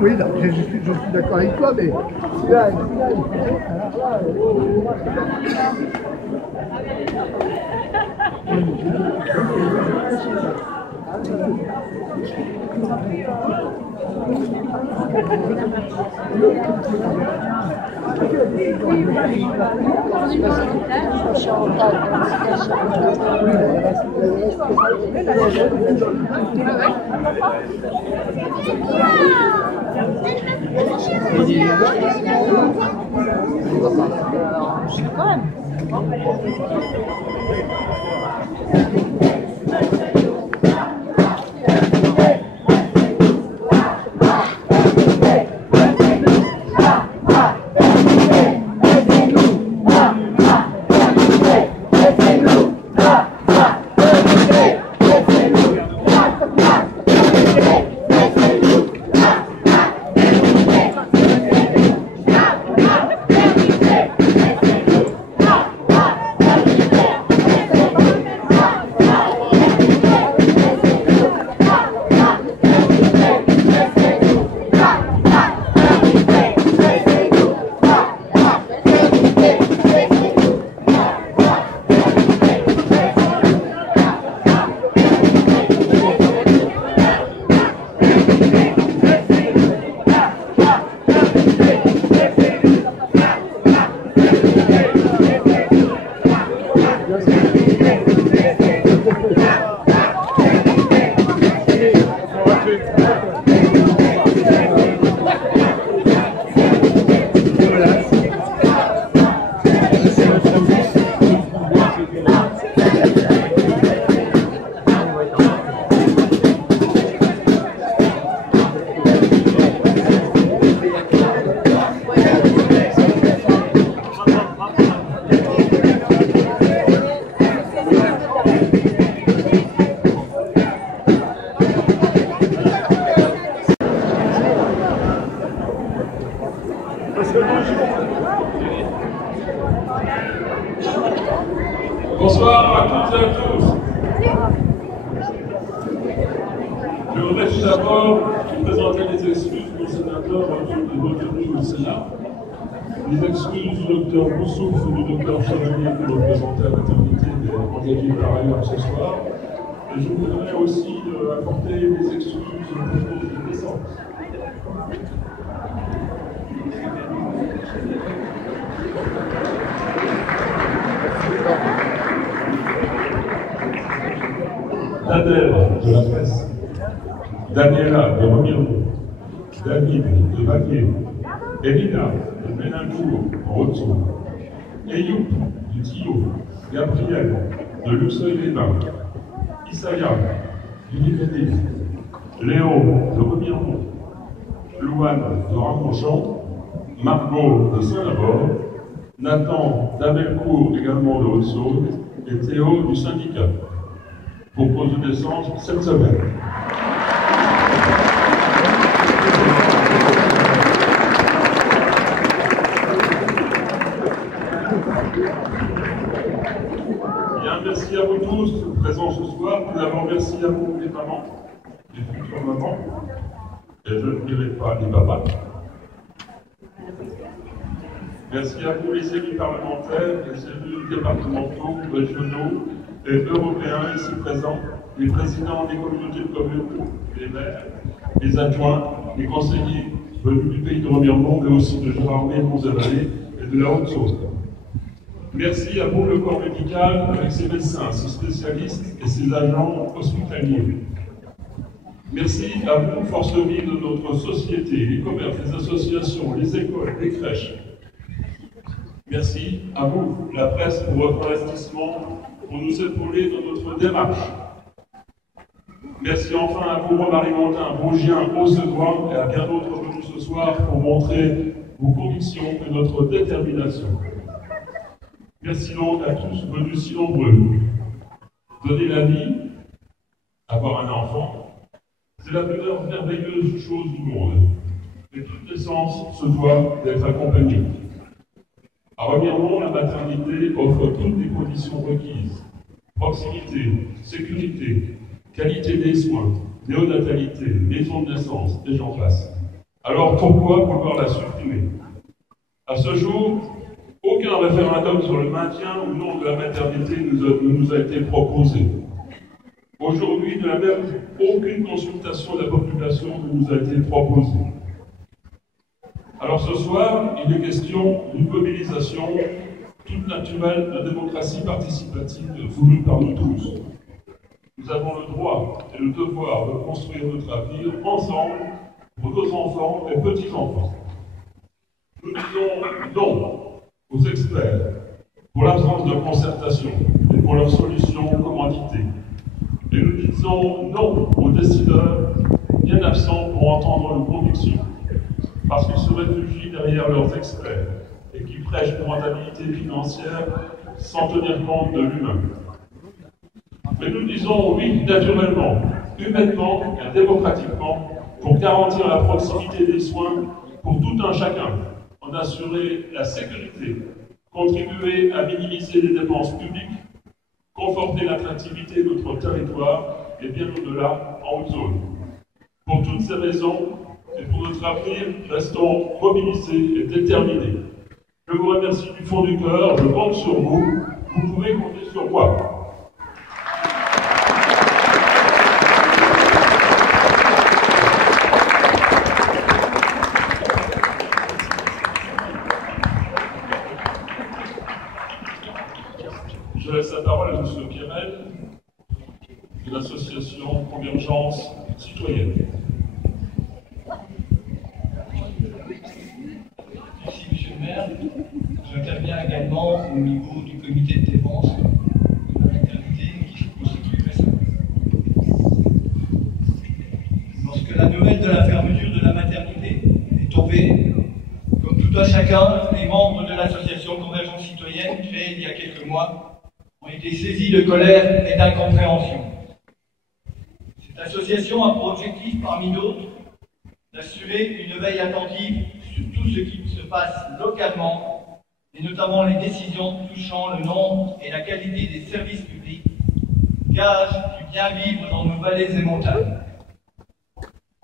Oui, je suis d'accord avec toi, mais là, quand même. Bonsoir à toutes et à tous. Je voudrais tout d'abord vous présenter les excuses du sénateur de votre venue au Sénat. Les excuses du docteur Boussouf et du docteur Chevalier qui représentaient la maternité engagée par ailleurs ce soir. Et je voudrais aussi apporter les excuses pour cause de naissance. Nader de la presse, Daniela de Remiremont, David de Bavier, Elina de Ménincourt, Rotsou, Eyoup du Tillot, Gabriel de Luxeuil-les-Bains, Issaïa du Livredis, Léo de Remiremont, Louane de Ramonchamp, Margot de Saint-Labord, Nathan d'Abelcourt également de Haute-Saône et Théo du syndicat. Pour cause de naissance cette semaine. Bien, merci à vous tous présents ce soir. Tout d'abord, merci à vous les mamans, les futures mamans, et je ne dirai pas les papas. Merci à vous les élus parlementaires, les élus départementaux, régionaux, les Européens ici présents, les présidents des communautés de communes, les maires, les adjoints, les conseillers venus du pays de Remiremont, mais aussi de Gérardmer, Monts-et-Vallées et de la Haute-Saône. Merci à vous, le corps médical, avec ses médecins, ses spécialistes et ses agents hospitaliers. Merci à vous, force de vie de notre société, les commerces, les associations, les écoles, les crèches. Merci à vous, la presse, pour votre investissement, pour nous épauler dans notre démarche. Merci enfin à vous, Romarimontains, Vosgiens, Hauts-de-Loire et à bien d'autres venus ce soir pour montrer vos convictions et notre détermination. Merci donc à tous venus si nombreux. Donner la vie, avoir un enfant, c'est la plus merveilleuse chose du monde. Et toute naissance se doit d'être accompagnée. À Remiremont, la maternité offre toutes les conditions requises. Proximité, sécurité, qualité des soins, néonatalité, maison de naissance, et j'en passe. Alors pourquoi vouloir la supprimer? À ce jour, aucun référendum sur le maintien ou non de la maternité ne nous a été proposé. Aujourd'hui, il n'y a même aucune consultation de la population ne nous a été proposée. Alors ce soir, il est question d'une mobilisation toute naturelle de démocratie participative voulue par nous tous. Nous avons le droit et le devoir de construire notre avenir ensemble pour nos enfants et petits-enfants. Nous disons non aux experts pour l'absence de concertation et pour leurs solutions commanditées. Et nous disons non aux décideurs bien absents pour entendre nos convictions, parce qu'ils se réfugient derrière leurs experts et qui prêchent pour rentabilité financière sans tenir compte de l'humain. Mais nous disons oui, naturellement, humainement et démocratiquement, pour garantir la proximité des soins pour tout un chacun, en assurer la sécurité, contribuer à minimiser les dépenses publiques, conforter l'attractivité de notre territoire et bien au-delà en haute zone. Pour toutes ces raisons, et pour notre avenir, restons mobilisés et déterminés. Je vous remercie du fond du cœur, je compte sur vous, vous pouvez compter sur moi. Je laisse la parole à M. Kérel de l'association Convergence Citoyenne. Merci, Monsieur le maire. J'interviens également au niveau du comité de défense de la maternité qui se constitue récemment. Lorsque la nouvelle de la fermeture de la maternité est tombée, comme tout un chacun, les membres de l'association Convergence Citoyenne, créée il y a quelques mois, ont été saisis de colère et d'incompréhension. Cette association a pour objectif, parmi d'autres, d'assurer une veille attentive sur tout ce qui se passe localement, et notamment les décisions touchant le nombre et la qualité des services publics, gage du bien-vivre dans nos vallées et montagnes.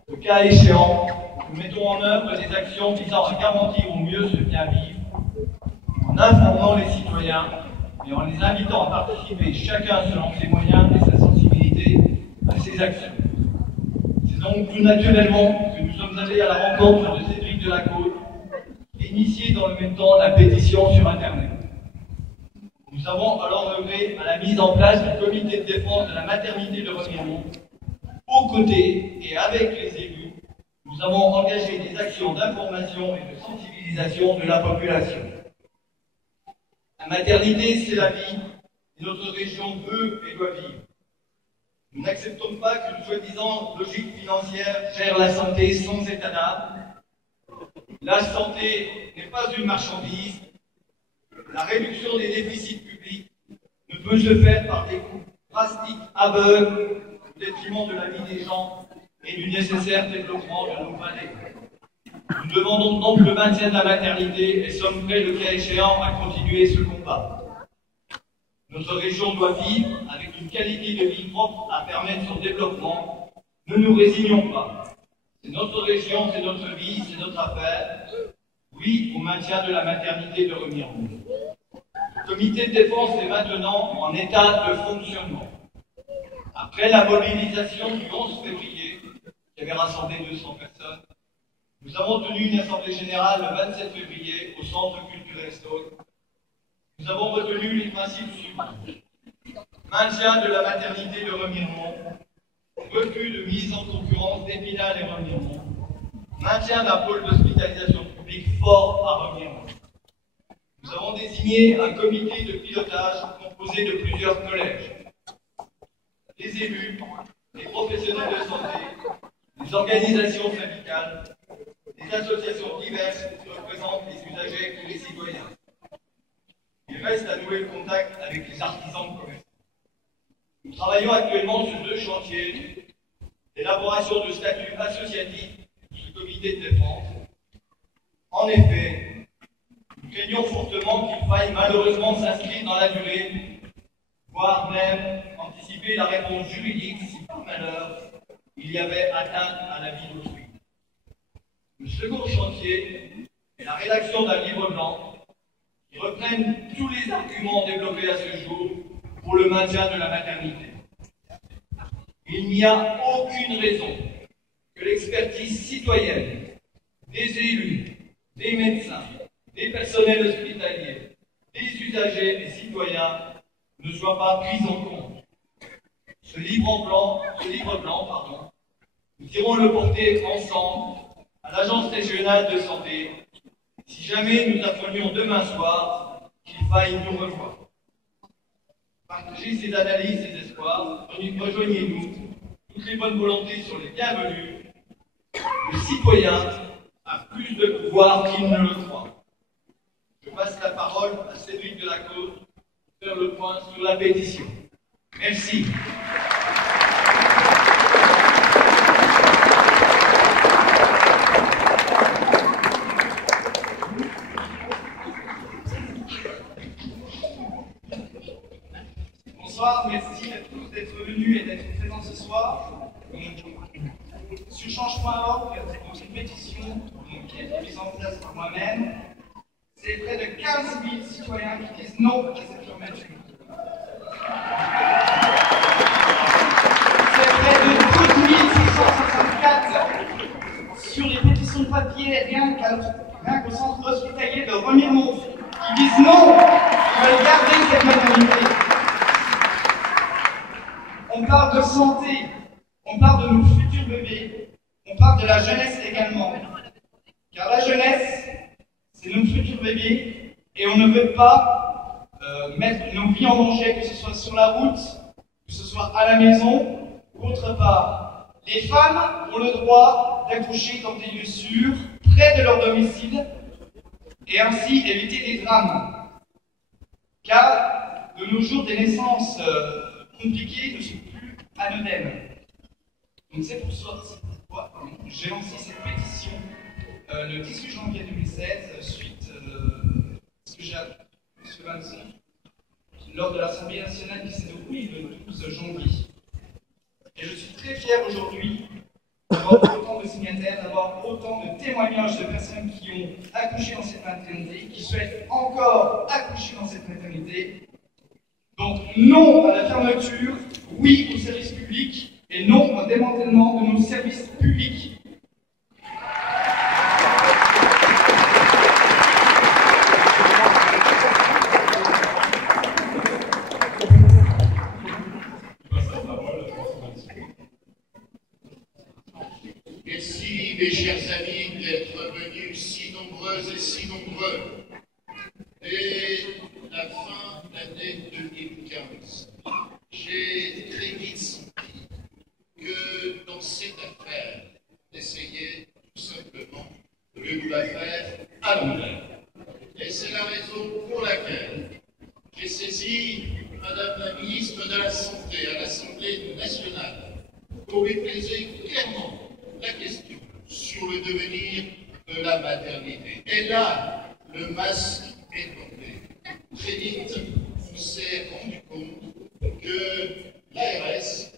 Le cas échéant, nous mettons en œuvre des actions visant à garantir au mieux ce bien-vivre, en informant les citoyens et en les invitant à participer chacun selon ses moyens et sa sensibilité à ces actions. C'est donc tout naturellement que nous sommes allés à la rencontre de Cédric Delacôte et initié dans le même temps la pétition sur Internet. Nous avons alors œuvré à la mise en place du comité de défense de la maternité de Remiremont. Aux côtés et avec les élus, nous avons engagé des actions d'information et de sensibilisation de la population. La maternité, c'est la vie, et notre région veut et doit vivre. Nous n'acceptons pas qu'une soi-disant logique financière gère la santé sans état d'âme. La santé n'est pas une marchandise. La réduction des déficits publics ne peut se faire par des coûts drastiques, aveugles, au détriment de la vie des gens et du nécessaire développement de nos vallées. Nous demandons donc le maintien de la maternité et sommes prêts, le cas échéant, à continuer ce combat. Notre région doit vivre avec une qualité de vie propre à permettre son développement. Ne nous résignons pas. C'est notre région, c'est notre vie, c'est notre affaire. Oui au maintien de la maternité de Remiremont. Le comité de défense est maintenant en état de fonctionnement. Après la mobilisation du 11 février, qui avait rassemblé 200 personnes, nous avons tenu une assemblée générale le 27 février au Centre culturel Stone. Nous avons retenu les principes suivants. Maintien de la maternité de Remiremont, refus de mise en concurrence d'Épinal et Remiremont, maintien d'un pôle d'hospitalisation publique fort à Remiremont. Nous avons désigné un comité de pilotage composé de plusieurs collèges. Les élus, les professionnels de santé, les organisations syndicales, les associations diverses qui représentent les usagers et les citoyens. Il reste à nouer le contact avec les artisans de commerce. Nous travaillons actuellement sur 2 chantiers, l'élaboration de statuts associatifs de ce comité de défense. En effet, nous craignons fortement qu'il faille malheureusement s'inscrire dans la durée, voire même anticiper la réponse juridique si par malheur il y avait atteinte à la vie d'autrui. Le second chantier est la rédaction d'un livre blanc qui reprenne tous les arguments développés à ce jour pour le maintien de la maternité. Il n'y a aucune raison que l'expertise citoyenne des élus, des médecins, des personnels hospitaliers, des usagers et citoyens ne soit pas prise en compte. Ce livre blanc, nous irons le porter ensemble à l'Agence régionale de santé si jamais nous apprenions demain soir qu'il faille nous revoir. Partagez ces analyses, ces espoirs, rejoignez-nous. Toutes les bonnes volontés sont les bienvenues. Le citoyen a plus de pouvoir qu'il ne le croit. Je passe la parole à Cédric Delacôte pour faire le point sur la pétition. Merci. Bonsoir, merci à tous d'être venus et d'être présents ce soir. Sur Change.org, c'est une pétition qui est mise en place par moi-même. C'est près de 15 000 citoyens qui disent non à cette fermeture. C'est près de 12 664 sur les pétitions de papier, rien qu'au centre hospitalier de Remiremont, qui disent non, ils veulent garder cette maternité. On parle de santé, on parle de nos futurs bébés, on parle de la jeunesse également. Car la jeunesse, c'est nos futurs bébés, et on ne veut pas mettre nos vies en danger, que ce soit sur la route, que ce soit à la maison, ou autre part. Les femmes ont le droit d'accoucher dans des lieux sûrs, près de leur domicile, et ainsi éviter des drames. Car de nos jours, des naissances compliquées ne sont plus anodines. Donc c'est pourquoi j'ai lancé cette pétition le 18 janvier 2016, suite à ce que j'ai appris M. Vincent lors de l'Assemblée nationale qui s'est déroulée le 12 janvier. Et je suis très fier aujourd'hui d'avoir autant de signataires, d'avoir autant de témoignages de personnes qui ont accouché dans cette maternité, qui souhaitent encore accoucher dans cette maternité. Donc non à la fermeture, oui au service public et non au démantèlement de nos services publics. Merci mes chers amis d'être venus si nombreuses et si nombreux. Et la fin de l'année 2015, j'ai très vite senti que dans cette affaire, d'essayer tout simplement de nous la faire à l'envers. Et c'est la raison pour laquelle j'ai saisi Madame la ministre de la Santé à l'Assemblée nationale pour lui poser clairement la question sur le devenir de la maternité. Et là, le masque est tombé. Très vite, on s'est rendu compte que l'ARS,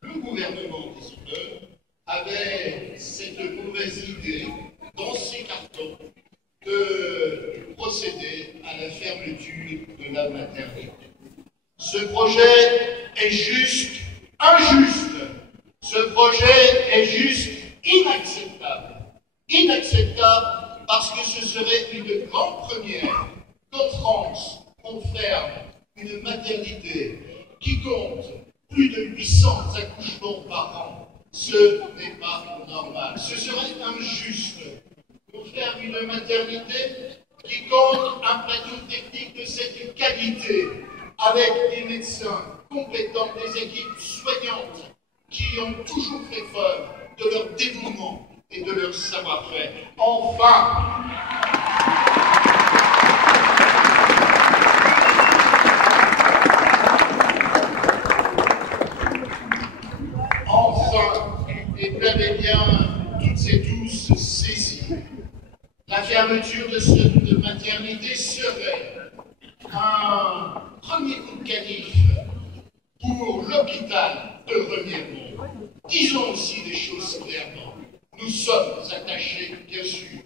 le gouvernement disons-le, avait cette mauvaise idée dans ses cartons de procéder à la fermeture de la maternité. Ce projet est juste injuste. Ce projet est juste inacceptable. Inacceptable parce que ce serait une grande première qu'en France, on ferme une maternité qui compte plus de 800 accouchements par an. Ce n'est pas normal. Ce serait injuste qu'on ferme une maternité qui compte un plateau technique de cette qualité, avec des médecins compétents, des équipes soignantes, qui ont toujours fait preuve de leur dévouement et de leur savoir-faire. Enfin, et bien, toutes et tous saisis, la fermeture de cette maternité serait un premier coup de canif pour l'hôpital de Remiremont. Disons aussi des choses clairement. Nous sommes attachés, bien sûr,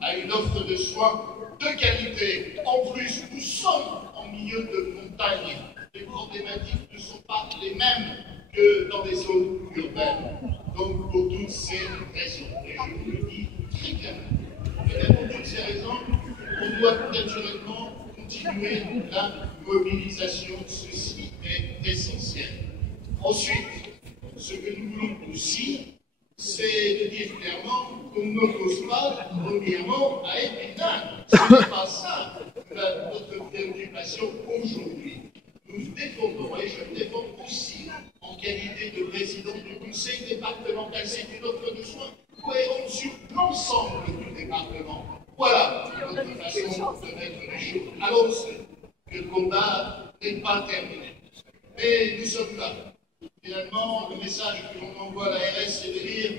à une offre de soins de qualité. En plus, nous sommes en milieu de montagne. Les problématiques ne sont pas les mêmes que dans les zones urbaines. Donc, pour toutes ces raisons, et je vous le dis très clairement, pour toutes ces raisons, on doit naturellement continuer la mobilisation. Ceci est essentiel. Ensuite, ce que nous voulons aussi, c'est de dire clairement qu'on n'oppose pas, premièrement, à Épinal. Ce n'est pas ça notre préoccupation aujourd'hui. Nous défendons, et je le défends aussi en qualité de président du conseil départemental, c'est une offre de soins cohérente sur l'ensemble du département. Voilà notre façon de mettre les choses. Allons-y, que le combat n'est pas terminé. Mais nous sommes là. Finalement, le message que l'on envoie à l'ARS, c'est de dire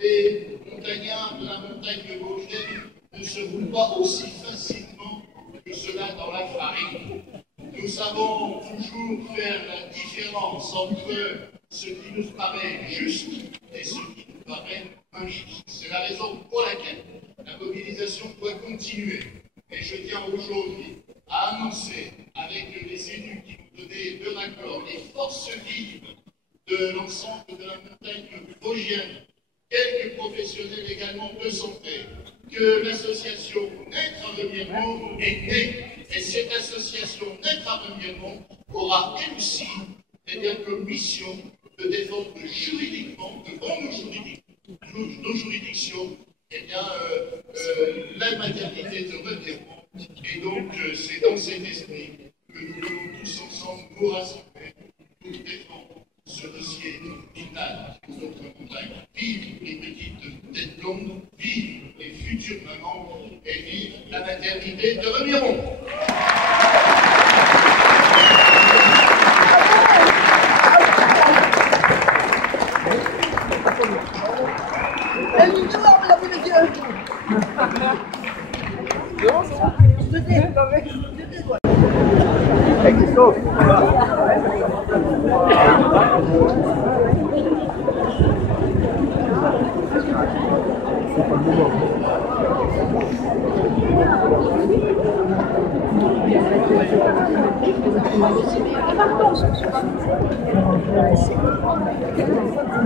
les montagnards de la montagne de Vosges ne se roulent pas aussi facilement que cela dans la farine. Nous savons toujours faire la différence entre ce qui nous paraît juste et ce qui nous paraît injuste. C'est la raison pour laquelle la mobilisation doit continuer. Et je tiens aujourd'hui à annoncer avec les élus qui nous donnaient leur accord, les forces vives de l'ensemble de la montagne vosgienne, quelques professionnels également de santé, que l'association Naître à Remiremont est née. Et cette association Naître à Remiremont aura elle aussi comme mission de défendre juridiquement, devant nos juridictions, la maternité de Remiremont. Et donc, c'est dans cet esprit que nous voulons tous ensemble nous rassembler pour défendre ce dossier vital pour notre montagne. Vive les petites têtes blondes, vive les futures mamans et vive la maternité de Remiremont.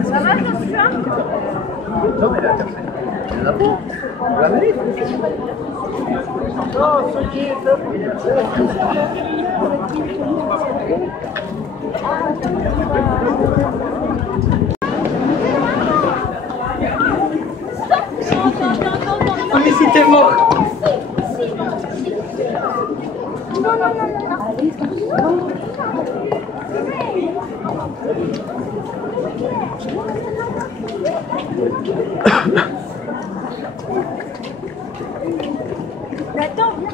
Ça va, Joshua? Non, mais la personne, elle a pas. La vérité. Non, ce qui est Oh, mais c'était mort. Non, non, non, non. Attends, viens.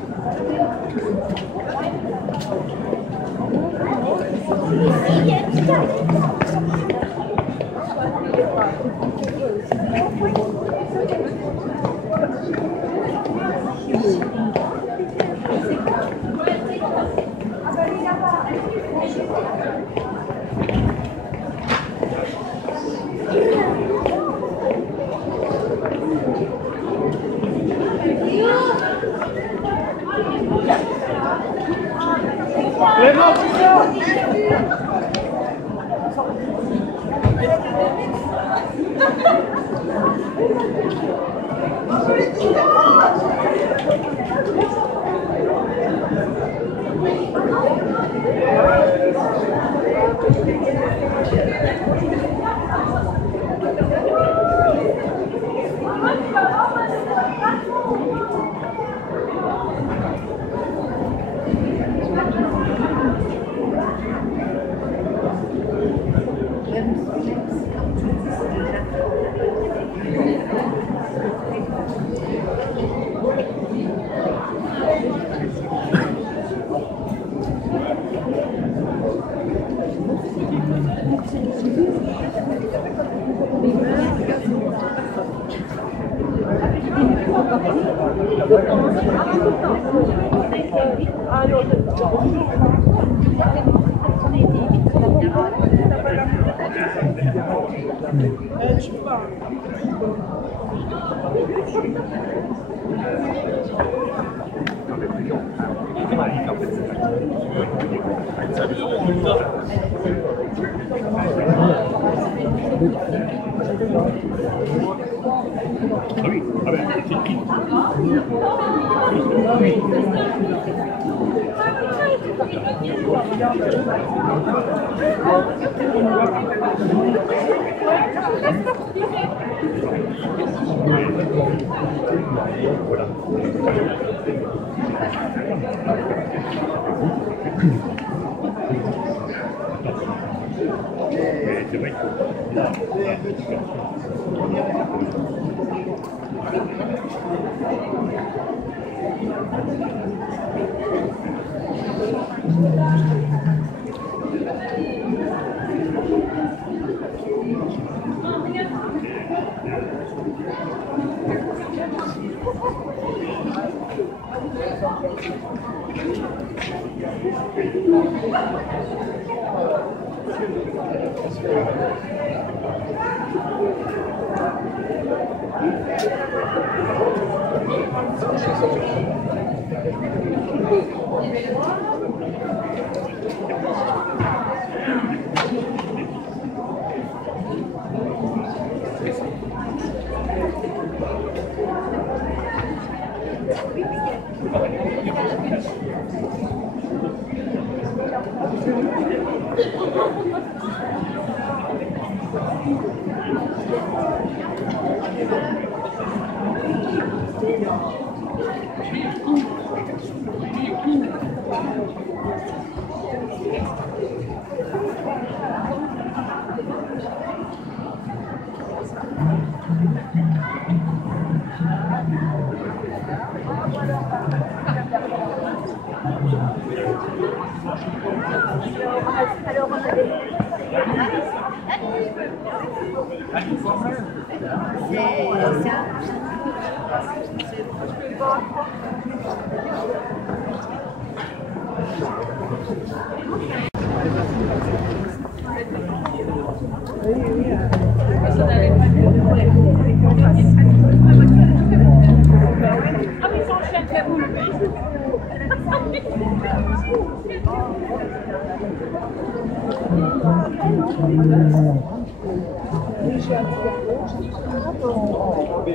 oui, ah ben, c'est écrit. Voilà. C'est vrai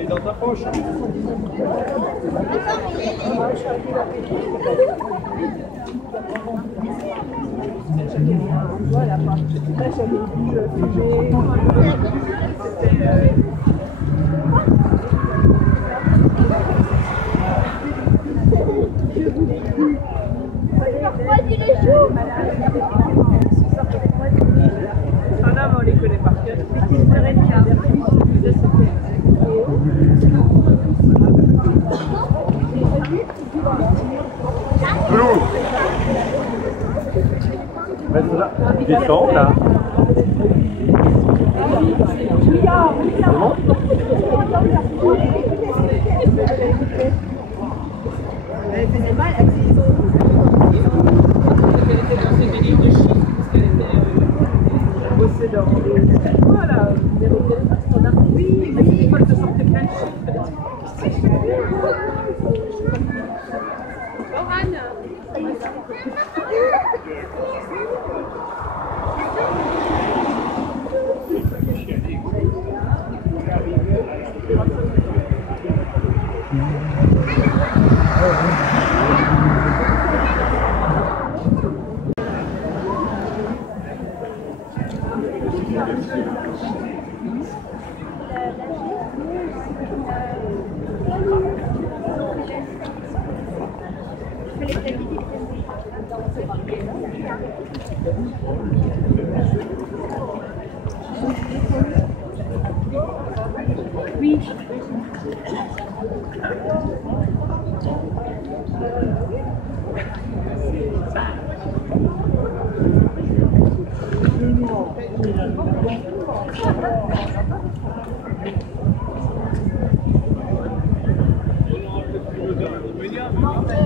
Dans ta poche. Voilà, là j'avais vu on les connaît par cœur. Descends là. Elle faisait mal à ses os. Elle était dans ses délires de chiffres, parce qu'elle était bossée dans des... Voilà, des reconnaissances standards. Oui, mais il faut te sortir plein de chiffres. Laurane. Oui. Venir.